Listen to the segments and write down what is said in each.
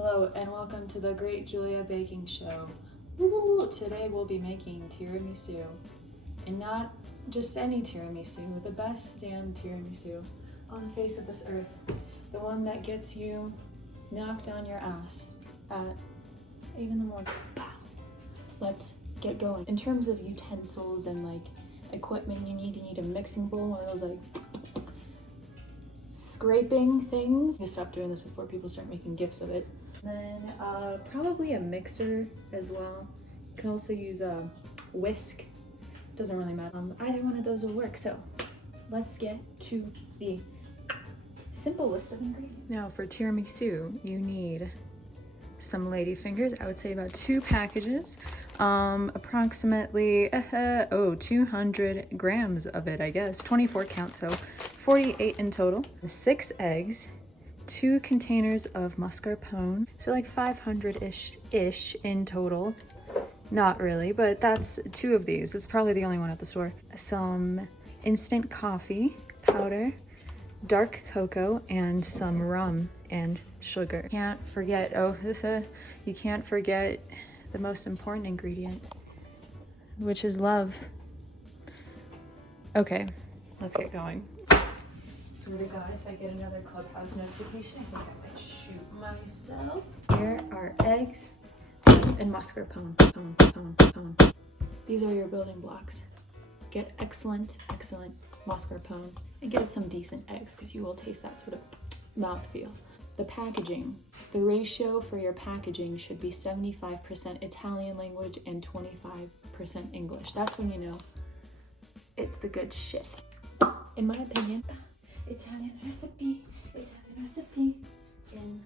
Hello and welcome to the Great Julia Baking Show. Woo! Today we'll be making tiramisu. And not just any tiramisu, the best damn tiramisu on the face of this earth. The one that gets you knocked on your ass at 8 in the morning. Let's get going. In terms of utensils and like equipment you need a mixing bowl, one of those like scraping things. I stopped doing this before people start making gifs of it. Then probably a mixer as well. You can also use a whisk. Doesn't really matter. Either one of those will work. So let's get to the simple list of ingredients. Now for tiramisu, you need some ladyfingers. I would say about 2 packages. Approximately 200 grams of it, I guess. 24 count, so 48 in total. 6 eggs, 2 containers of mascarpone, so like 500-ish in total. Not really, but that's 2 of these. It's probably the only one at the store. Some instant coffee powder, dark cocoa, and some rum and sugar. Can't forget, you can't forget the most important ingredient, which is love. Okay, let's get going. Swear to God, if I get another Clubhouse notification, I think I might shoot myself. Here are eggs and mascarpone. These are your building blocks. Get excellent mascarpone and get some decent eggs because you will taste that sort of mouthfeel. The packaging. The ratio for your packaging should be 75% Italian language and 25% English. That's when you know it's the good shit. In my opinion, Italian recipe in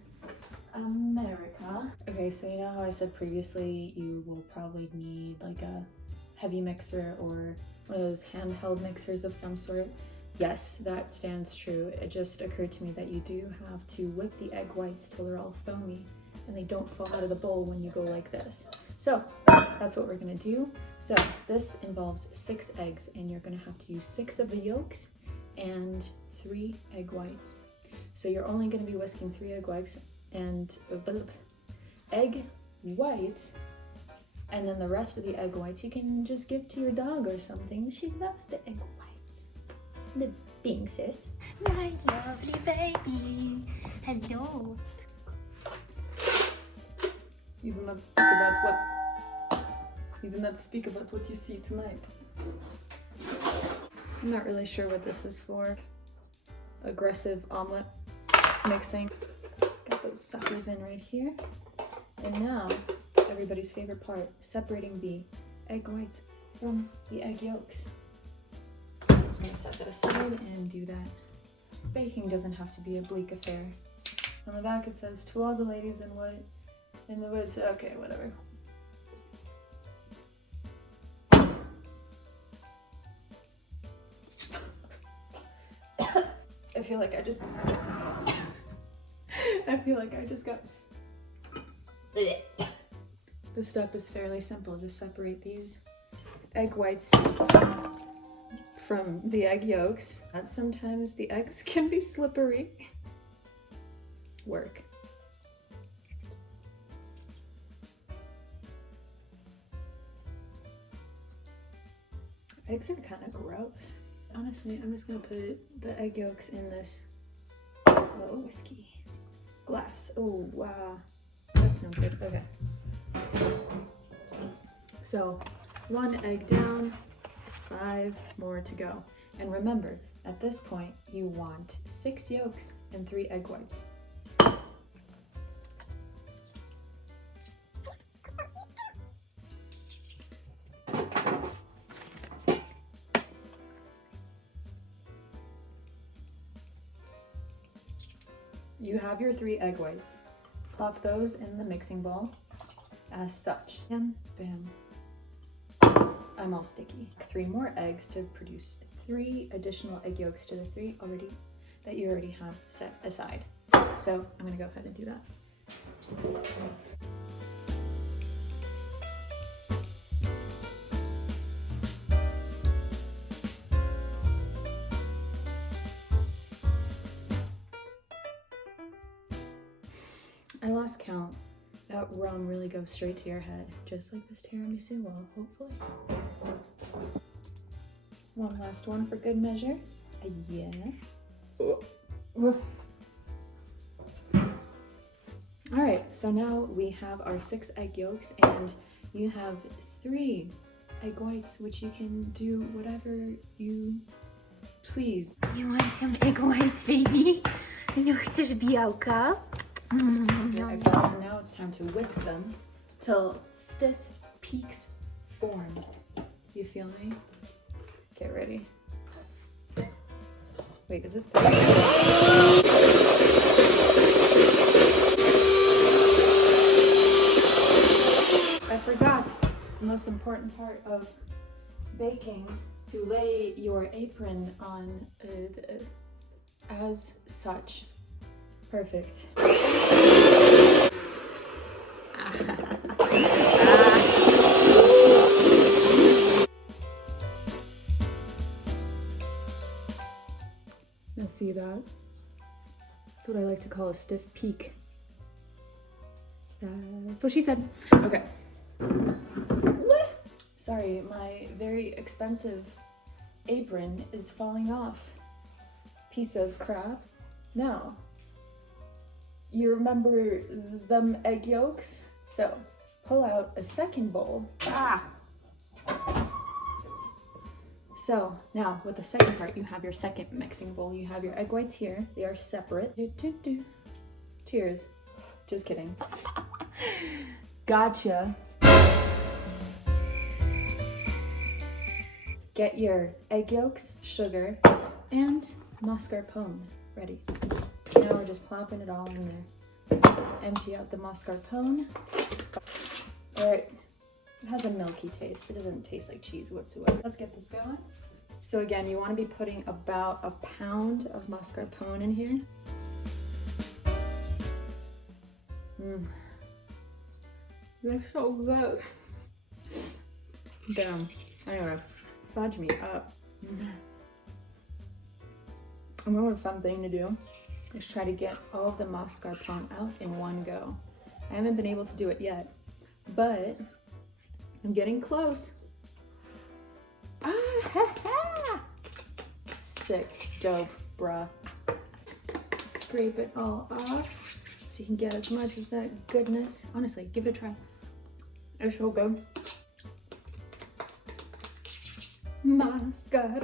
America. Okay, so you know how I said previously you will probably need like a heavy mixer or one of those handheld mixers of some sort? Yes, that stands true. It just occurred to me that you do have to whip the egg whites till they're all foamy and they don't fall out of the bowl when you go like this. So that's what we're gonna do. So this involves 6 eggs and you're gonna have to use 6 of the yolks and 3 egg whites. So you're only gonna be whisking 3 egg whites and and then the rest of the egg whites you can just give to your dog or something. She loves the egg whites. The being sis. My lovely baby. Hello. You do not speak about what you see tonight. I'm not really sure what this is for. Aggressive omelet mixing. Got those suckers in right here. And now, everybody's favorite part, separating the egg whites from the egg yolks. I'm just gonna set that aside and do that. Baking doesn't have to be a bleak affair. On the back it says, to all the ladies in the woods. Okay, whatever. I feel like I just got. The step is fairly simple. Just separate these egg whites from the egg yolks. And sometimes the eggs can be slippery. Work. Eggs are kind of gross. Honestly, I'm just gonna put the egg yolks in this whiskey glass. Oh, wow. That's no good. Okay. So 1 egg down, 5 more to go. And remember, at this point, you want 6 yolks and 3 egg whites. You have your 3 egg whites. Plop those in the mixing bowl as such. Bam, bam. I'm all sticky. 3 more eggs to produce 3 additional egg yolks to the 3 that you already have set aside. So I'm gonna go ahead and do that. I lost count. That rum really goes straight to your head, just like this tiramisu will, hopefully. One last one for good measure. Yeah. All right, so now we have our 6 egg yolks, and you have 3 egg whites, which you can do whatever you please. You want some egg whites, baby? You chcesz białka? Your egg whites, and now it's time to whisk them till stiff peaks form. You feel me? Get ready. Wait, is this 3? I forgot the most important part of baking, to lay your apron on as such. Perfect. Now see that? That's what I like to call a stiff peak. That's what she said. Okay. What? Sorry, my very expensive apron is falling off. Piece of crap. Now, you remember them egg yolks? So, pull out a second bowl. So, now with the second part, you have your second mixing bowl. You have your egg whites here. They are separate. Tears. Just kidding. Gotcha. Get your egg yolks, sugar, and mascarpone ready. Now we're just plopping it all in there. Empty out the mascarpone. All right, it has a milky taste. It doesn't taste like cheese whatsoever. Let's get this going. So again, you want to be putting about a pound of mascarpone in here. They're so good. Damn. Anyway, fudge me up. Another fun thing to do is try to get all of the mascarpone out in one go. I haven't been able to do it yet, but I'm getting close. Sick, dope, bruh. Scrape it all off so you can get as much as that goodness. Honestly, give it a try. It's so good. Mascarpone.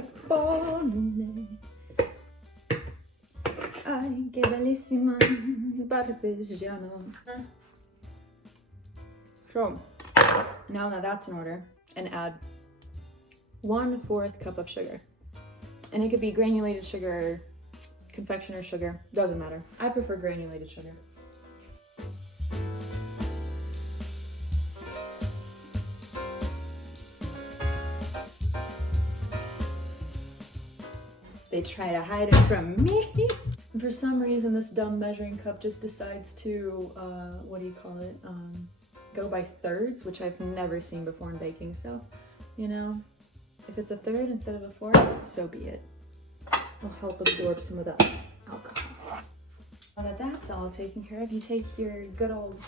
Ay, che bellissima partigiano. So, now that that's in order, and add 1/4 cup of sugar. And it could be granulated sugar, confection or sugar, doesn't matter. I prefer granulated sugar. They try to hide it from me. For some reason, this dumb measuring cup just decides to, what do you call it? Go by thirds, which I've never seen before in baking. So, you know, if it's a third instead of a fourth, so be it. It'll help absorb some of the alcohol. Now that that's all taken care of, you take your good old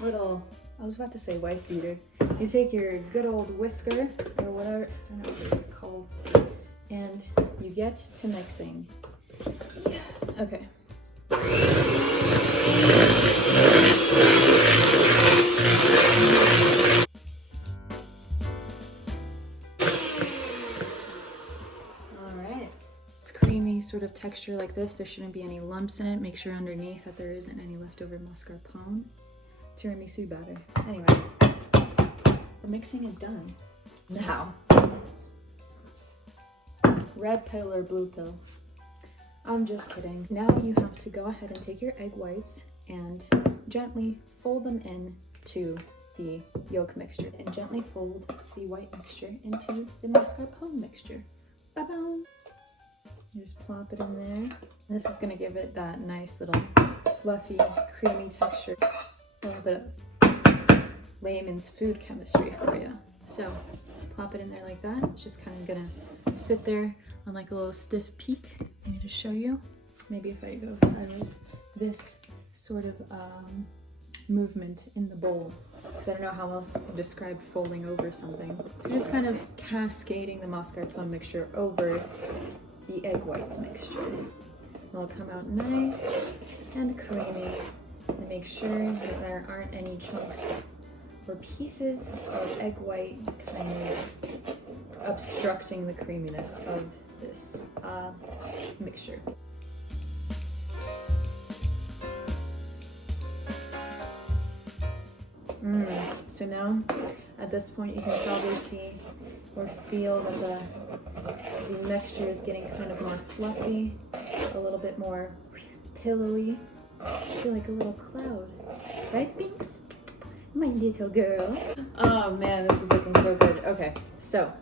little, I was about to say wife beater. You take your good old whisker, or whatever, I don't know what this is called, and you get to mixing. Yeah. Okay. Alright. It's creamy sort of texture like this. There shouldn't be any lumps in it. Make sure underneath that there isn't any leftover mascarpone. Tiramisu batter. Anyway, the mixing is done. Now, red pill or blue pill? I'm just kidding. Now you have to go ahead and take your egg whites and gently fold them into the yolk mixture, and gently fold the white mixture into the mascarpone mixture. Ba-boom! You just plop it in there. This is gonna give it that nice little fluffy, creamy texture. A little bit of layman's food chemistry for you. So plop it in there like that. It's just kind of gonna sit there on like a little stiff peak. Let me just show you. Maybe if I go sideways, this sort of movement in the bowl, because I don't know how else to describe folding over something. So just kind of cascading the mascarpone mixture over the egg whites mixture. It'll come out nice and creamy, and make sure that there aren't any chunks or pieces of egg white kind of obstructing the creaminess of this mixture. So now, at this point, you can probably see or feel that the mixture is getting kind of more fluffy, a little bit more pillowy. I feel like a little cloud, right, Binks? My little girl. Oh man, this is looking so good. Okay, so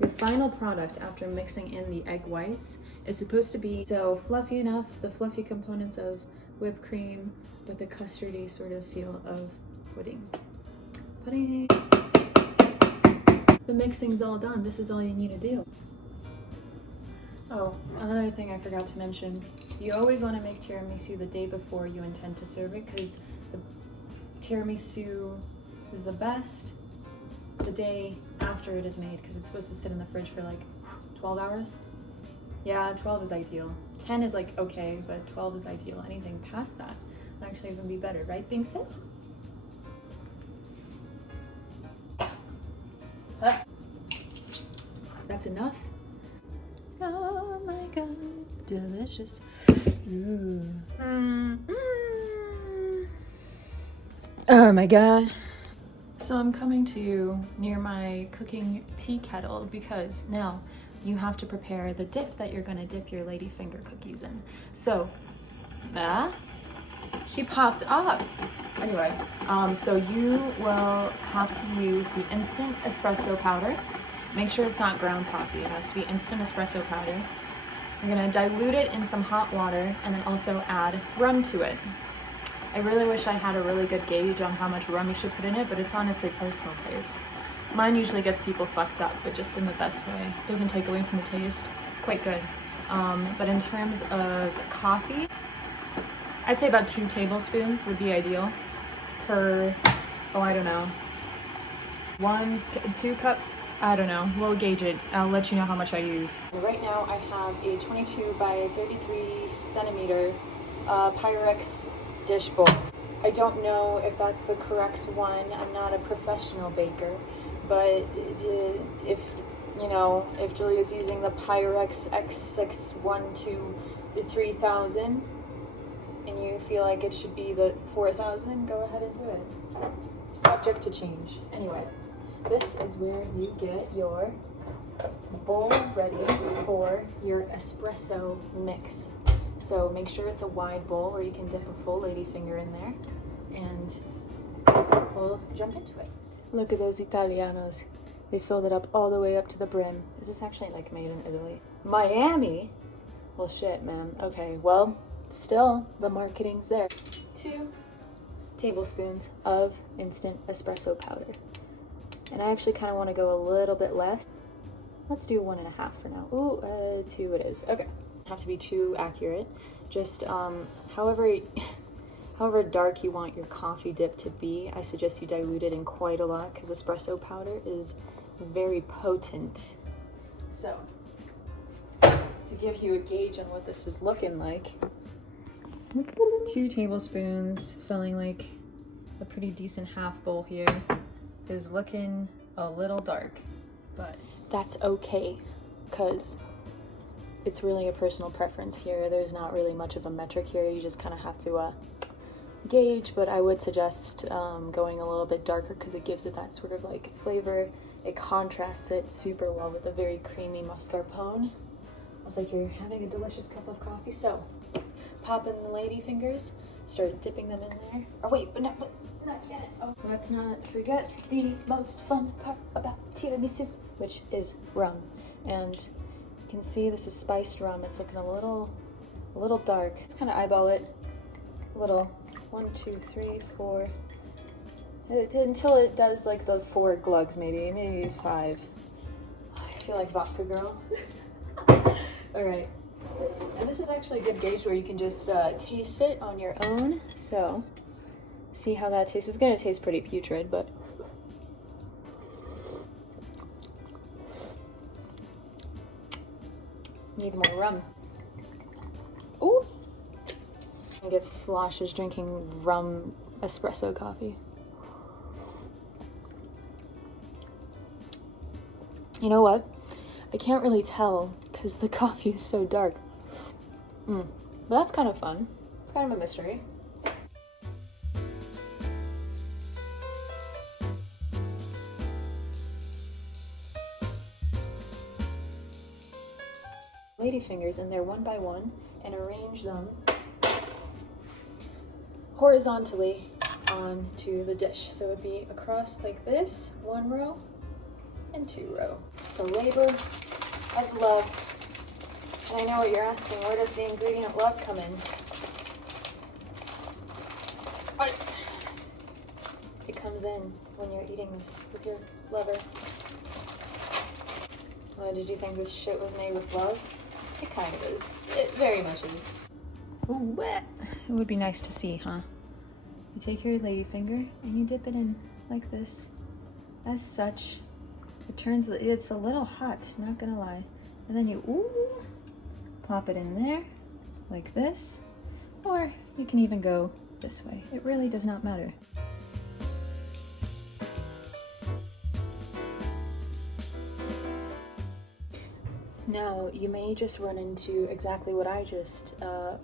your final product after mixing in the egg whites is supposed to be so fluffy enough, the fluffy components of whipped cream, with the custardy sort of feel of pudding. Pudding. The mixing's all done. This is all you need to do. Oh, another thing I forgot to mention. You always want to make tiramisu the day before you intend to serve it, because the tiramisu is the best the day after it is made, because it's supposed to sit in the fridge for like 12 hours. Yeah, 12 is ideal. 10 is like okay, but 12 is ideal. Anything past that will actually even be better, right, Bing sis? That's enough. Oh my god, delicious. Oh my god. So I'm coming to you near my cooking tea kettle, because now you have to prepare the dip that you're gonna dip your ladyfinger cookies in. So, she popped up. Anyway, so you will have to use the instant espresso powder. Make sure it's not ground coffee. It has to be instant espresso powder. You're gonna dilute it in some hot water and then also add rum to it. I really wish I had a really good gauge on how much rum you should put in it, but it's honestly personal taste. Mine usually gets people fucked up, but just in the best way. It doesn't take away from the taste. It's quite good. But in terms of coffee, I'd say about 2 tablespoons would be ideal per, oh, I don't know, 2 cup, I don't know, we'll gauge it. I'll let you know how much I use. Right now I have a 22 by 33 centimeter Pyrex dish bowl. I don't know if that's the correct one. I'm not a professional baker, but if Julia's using the Pyrex X6123000 and you feel like it should be the 4000, go ahead and do it. Subject to change. Anyway, this is where you get your bowl ready for your espresso mix. So make sure it's a wide bowl where you can dip a full ladyfinger in there, and we'll jump into it. Look at those Italianos. They filled it up all the way up to the brim. Is this actually like made in Italy? Miami? Well, shit, man. Okay, well, still, the marketing's there. 2 tablespoons of instant espresso powder. And I actually kind of want to go a little bit less. Let's do 1.5 for now. Ooh, 2 it is. Okay. Have to be too accurate. Just however dark you want your coffee dip to be, I suggest you dilute it in quite a lot, because espresso powder is very potent. So, to give you a gauge on what this is looking like, 2 tablespoons, filling like a pretty decent half bowl here, is looking a little dark, but that's okay, because it's really a personal preference here. There's not really much of a metric here. You just kind of have to gauge, but I would suggest going a little bit darker, because it gives it that sort of like flavor. It contrasts it super well with a very creamy mascarpone. It's like you're having a delicious cup of coffee. So pop in the ladyfingers, start dipping them in there. Oh wait, but not yet. Oh, let's not forget the most fun part about tiramisu, which is rum. And you can see this is spiced rum. It's looking a little dark. Let's kind of eyeball it. A little 1, 2, 3, 4, until it does like the 4 glugs, maybe 5. I feel like vodka girl. All right. And this is actually a good gauge where you can just taste it on your own. So see how that tastes. It's gonna taste pretty putrid, but needs more rum. Ooh! I get sloshes drinking rum espresso coffee. You know what? I can't really tell because the coffee is so dark. But that's kind of fun. It's kind of a mystery. Ladyfingers in there one by one and arrange them horizontally onto the dish. So it'd be across like this, 1 row and 2 row. So labor of love. And I know what you're asking, where does the ingredient love come in? It comes in when you're eating this with your lover. Did you think this shit was made with love? It kind of is. It very much is. Ooh, wet. It would be nice to see, huh? You take your ladyfinger and you dip it in like this. As such, it's a little hot, not gonna lie. And then you, plop it in there, like this. Or you can even go this way. It really does not matter. Now, you may just run into exactly what I just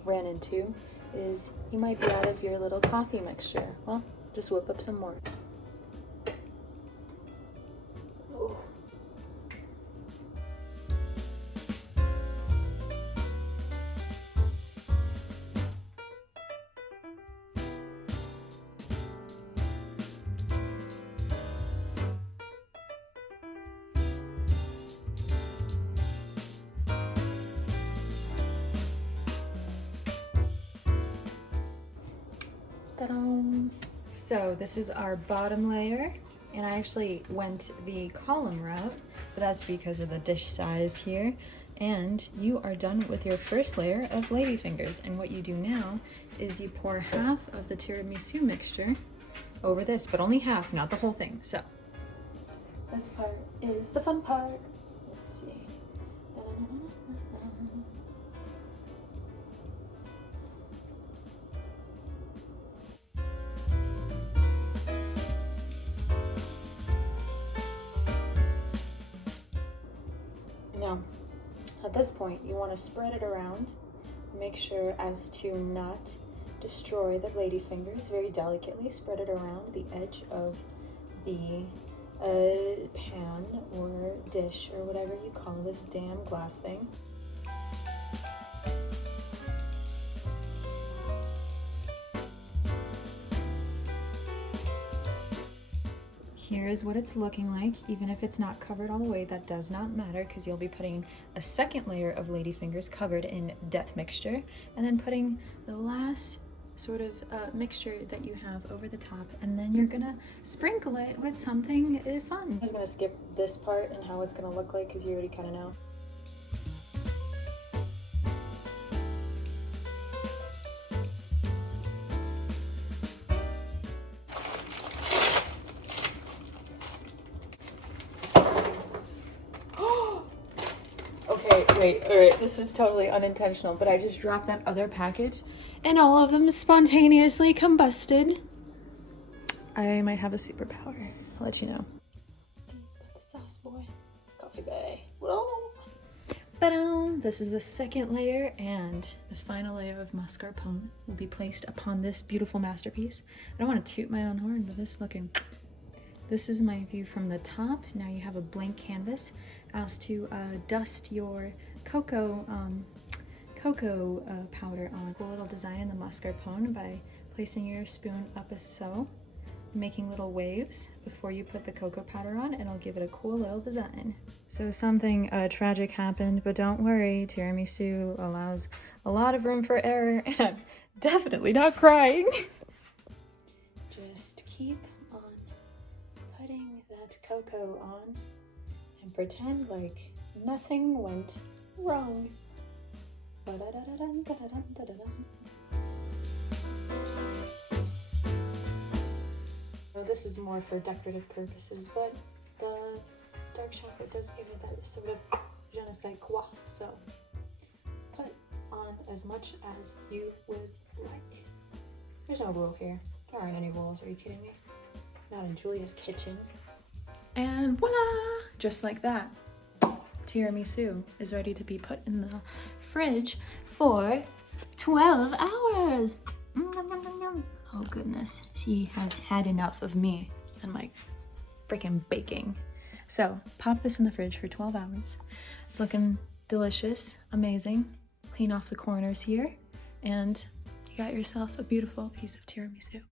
ran into, is you might be out of your little coffee mixture. Well, just whip up some more. Ooh. So this is our bottom layer, and I actually went the column route, but that's because of the dish size here. And you are done with your first layer of ladyfingers, and what you do now is you pour half of the tiramisu mixture over this, but only half, not the whole thing. So this part is the fun part. Let's see. Now, at this point, you want to spread it around. Make sure as to not destroy the ladyfingers. Very delicately spread it around the edge of the pan or dish or whatever you call this damn glass thing. Here's what it's looking like. Even if it's not covered all the way, that does not matter because you'll be putting a second layer of ladyfingers covered in death mixture and then putting the last sort of mixture that you have over the top, and then you're gonna sprinkle it with something fun. I'm just gonna skip this part and how it's gonna look like because you already kind of know. Wait, alright, this is totally unintentional, but I just dropped that other package and all of them spontaneously combusted. I might have a superpower. I'll let you know. It's got the sauce, boy. Coffee bay. Ba-dum! This is the second layer, and the final layer of mascarpone will be placed upon this beautiful masterpiece. I don't want to toot my own horn, but this is my view from the top. Now you have a blank canvas as to dust your cocoa powder on. Cool little design in the mascarpone by placing your spoon up as so, making little waves before you put the cocoa powder on, and it'll give it a cool little design. So something tragic happened, but don't worry, tiramisu allows a lot of room for error, and I'm definitely not crying. Just keep on putting that cocoa on and pretend like nothing went wrong. this is more for decorative purposes, but the dark chocolate does give it that sort of je ne sais quoi. So put on as much as you would like. There's no rule here. There aren't any rules, are you kidding me? Not in Julia's kitchen. And voila! Just like that, tiramisu is ready to be put in the fridge for 12 hours. Oh goodness, she has had enough of me and my freaking baking. So pop this in the fridge for 12 hours. It's looking delicious, amazing. Clean off the corners here, and you got yourself a beautiful piece of tiramisu.